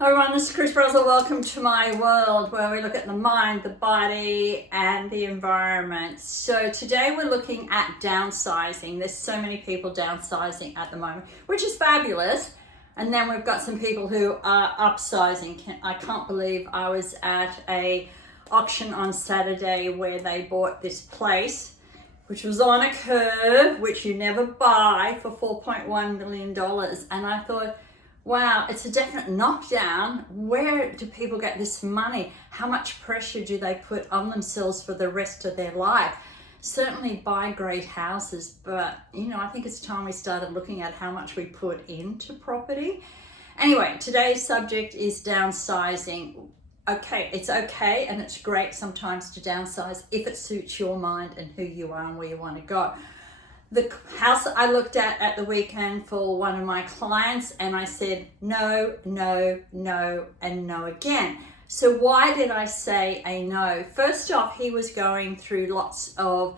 Hi everyone, this is Brazel. Welcome to my world where we look at the mind, the body and the environment. So today we're looking at downsizing. There's so many people downsizing at the moment, which is fabulous. And then we've got some people who are upsizing. I can't believe I was at a auction on Saturday where they bought this place, which was on a curve, which you never buy, for $4.1 million. And I thought, wow, it's a definite knockdown. Where do people get this money? How much pressure do they put on themselves for the rest of their life? Certainly buy great houses, but I think it's time we started looking at how much we put into property. Anyway, today's subject is downsizing. Okay, it's okay and it's great sometimes to downsize if it suits your mind and who you are and where you want to go. The house I looked at the weekend for one of my clients, and I said no, no, no, and no again. So why did I say a no? First off, he was going through lots of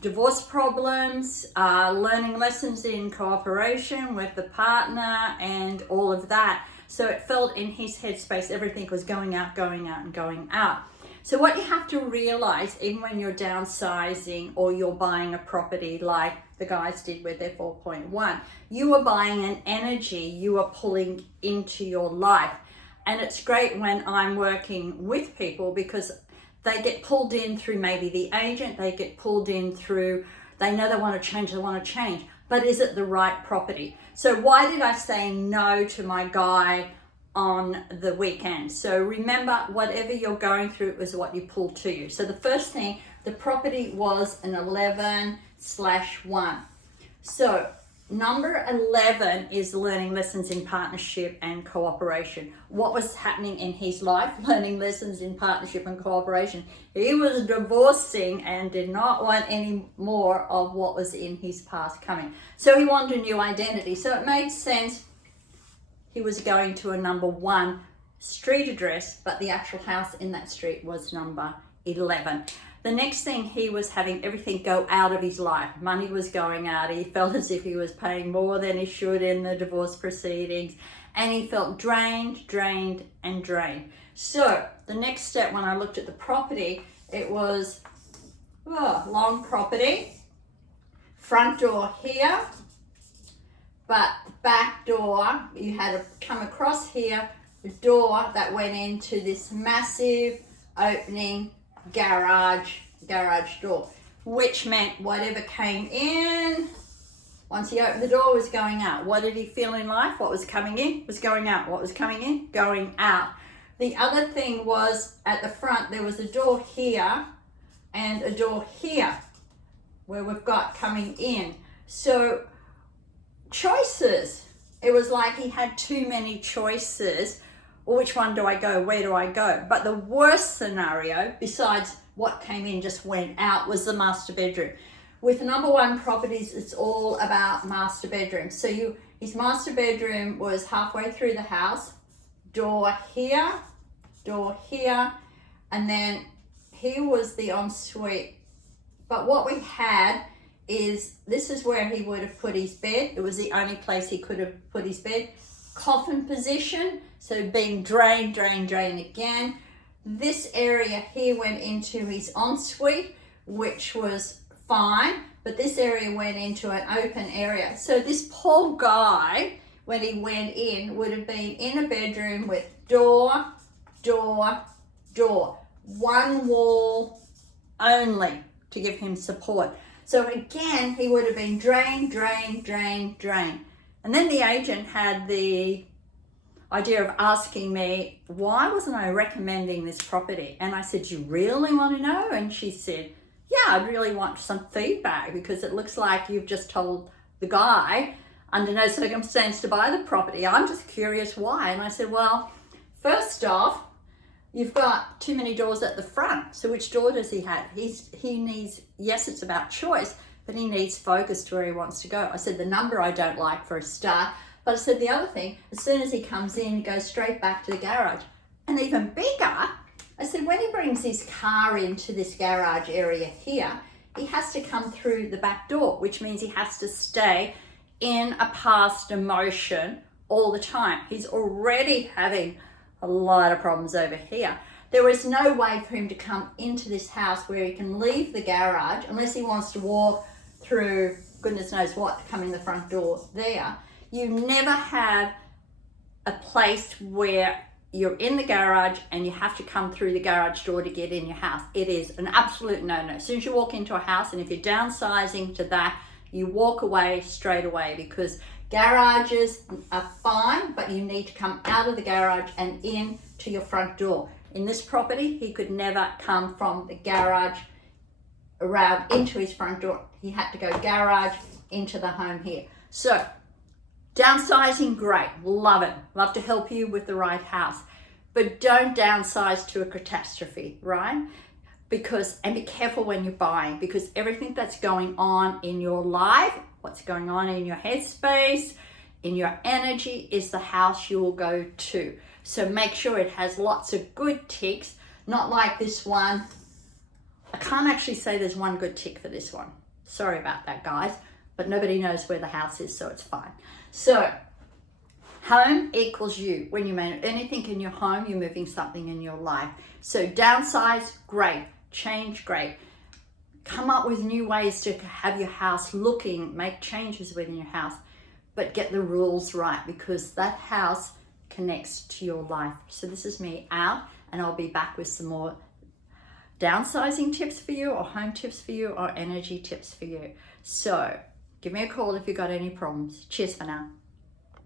divorce problems, learning lessons in cooperation with the partner and all of that. So it felt in his headspace everything was going out, and going out. So what you have to realize, even when you're downsizing or you're buying a property like the guys did with their 4.1, you are buying an energy you are pulling into your life. And it's great when I'm working with people because they get pulled in through maybe the agent, they get pulled in through, they know they want to change, but is it the right property? So why did I say no to my guy on the weekend? So remember, whatever you're going through is what you pull to you. So the first thing, the property was an 11/1. So number 11 is learning lessons in partnership and cooperation. What was happening in his life? Learning lessons in partnership and cooperation. He was divorcing and did not want any more of what was in his past coming. So he wanted a new identity. So it made sense he was going to a number 1 street address, but the actual house in that street was number 11. The next thing, he was having everything go out of his life. Money was going out. He felt as if he was paying more than he should in the divorce proceedings. And he felt drained. So the next step, when I looked at the property, it was long property. Front door here. But the back door, you had to come across here, the door that went into this massive opening garage door, which meant whatever came in, once he opened the door, was going out. What did he feel in life? What was coming in was going out. What was coming in? Going out. The other thing was, at the front, there was a door here and a door here where we've got coming in. So choices. It was like he had too many choices. Well, which one do I go? Where do I go? But the worst scenario, besides what came in just went out, was the master bedroom. With number 1 properties, it's all about master bedroom. So his master bedroom was halfway through the house, door here, and then here was the ensuite. But what we had is, this is where he would have put his bed. It was the only place he could have put his bed. Coffin position, so being drained again. This area here went into his ensuite, which was fine, but this area went into an open area. So this poor guy, when he went in, would have been in a bedroom with door, one wall only to give him support. So again, he would have been drained. And then the agent had the idea of asking me, why wasn't I recommending this property? And I said, you really want to know? And she said, yeah, I'd really want some feedback because it looks like you've just told the guy under no circumstance to buy the property. I'm just curious why. And I said, well, first off, you've got too many doors at the front. So which door does he have? He needs, yes, it's about choice, but he needs focus to where he wants to go. I said, the number I don't like for a start. But I said, the other thing, as soon as he comes in, he goes straight back to the garage. And even bigger, I said, when he brings his car into this garage area here, he has to come through the back door, which means he has to stay in a past emotion all the time. He's already having a lot of problems over here. There is no way for him to come into this house where he can leave the garage unless he wants to walk through goodness knows what to come in the front door there. You never have a place where you're in the garage and you have to come through the garage door to get in your house. It is an absolute no-no. As soon as you walk into a house, and if you're downsizing to that, you walk away straight away, because garages are fine, but you need to come out of the garage and in to your front door. In this property, he could never come from the garage around into his front door. He had to go garage into the home here. So downsizing, great, love it. Love to help you with the right house. But don't downsize to a catastrophe, right? And be careful when you're buying, because everything that's going on in your life, what's going on in your headspace, in your energy, is the house you will go to. So make sure it has lots of good ticks, not like this one. I can't actually say there's one good tick for this one. Sorry about that, guys, but nobody knows where the house is, so it's fine. So home equals you. When you move anything in your home, you're moving something in your life. So downsize, great. Change, great. Come up with new ways to have your house looking, make changes within your house, but get the rules right, because that house connects to your life. So this is me out, and I'll be back with some more downsizing tips for you, or home tips for you, or energy tips for you. So give me a call if you've got any problems. Cheers for now.